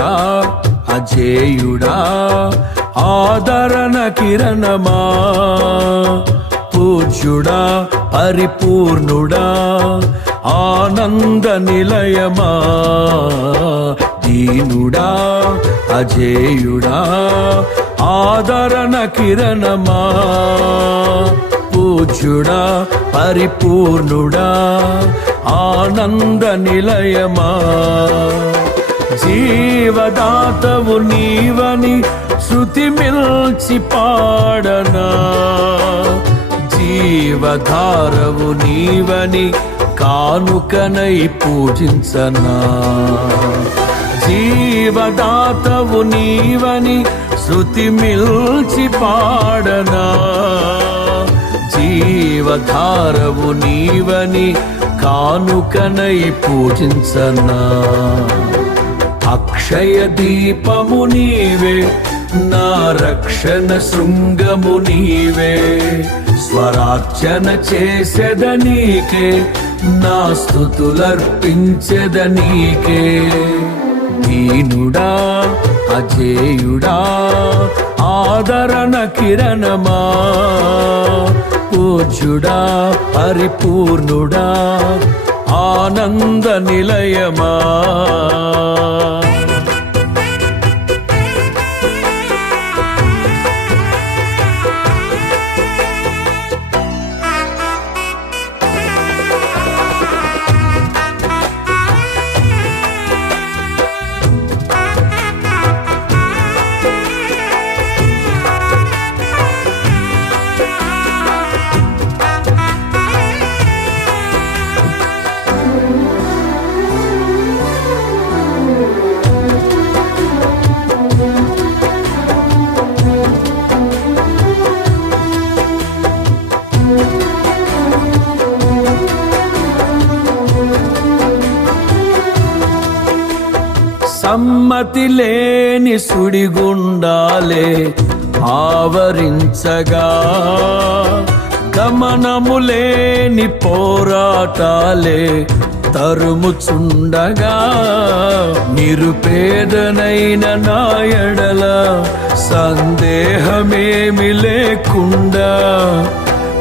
ధన్యుడా అజేయుడా ఆదరణ కిరణమా పూజ్యుడా పరిపూర్ణుడా ఆనంద నిలయమా దీనుడా అజేయుడా ఆదరణ కిరణమా పూజ్యుడా పరిపూర్ణుడా ఆనంద నిలయమా జీవదాతవు నీవని శృతి మిల్చి పాడనా జీవధారవు నీవని కానుకనై పూజించనా జీవదాతవు నీవని శృతి మిల్చి పాడనా జీవధారవు నీవని కానుకనై పూజించనా అక్షయ దీపము నీవే నా రక్షణ శృంగము నీవే స్వరార్చన చేసెదనీకే నా స్తుతులర్పించెదనీకే దీనుడా అజేయుడా ఆదరణ కిరణమా పూజ్యుడా పరిపూర్ణుడా ఆనంద నిలయమా సమ్మతి లేని సుడిగుండాలే ఆవరించగా గమనము లేని పోరాటాలే తరుముచుండగా నిరుపేదనైన నా ఎడల సందేహమేమి లేకుండా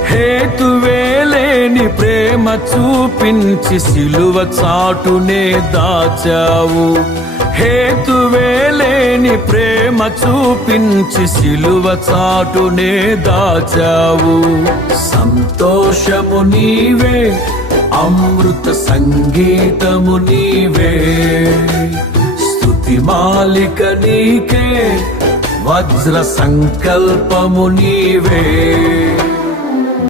హేతువేలేని ప్రేమ చూపించి సిలువ చాటునే దాచావు హేతువేలేని ప్రేమ చూపించి సిలువ చాటునే దాచావు సంతోషము నీవే అమృత సంగీతము నీవే స్తుతి మాలిక నీకే వజ్ర సంకల్పము నీవే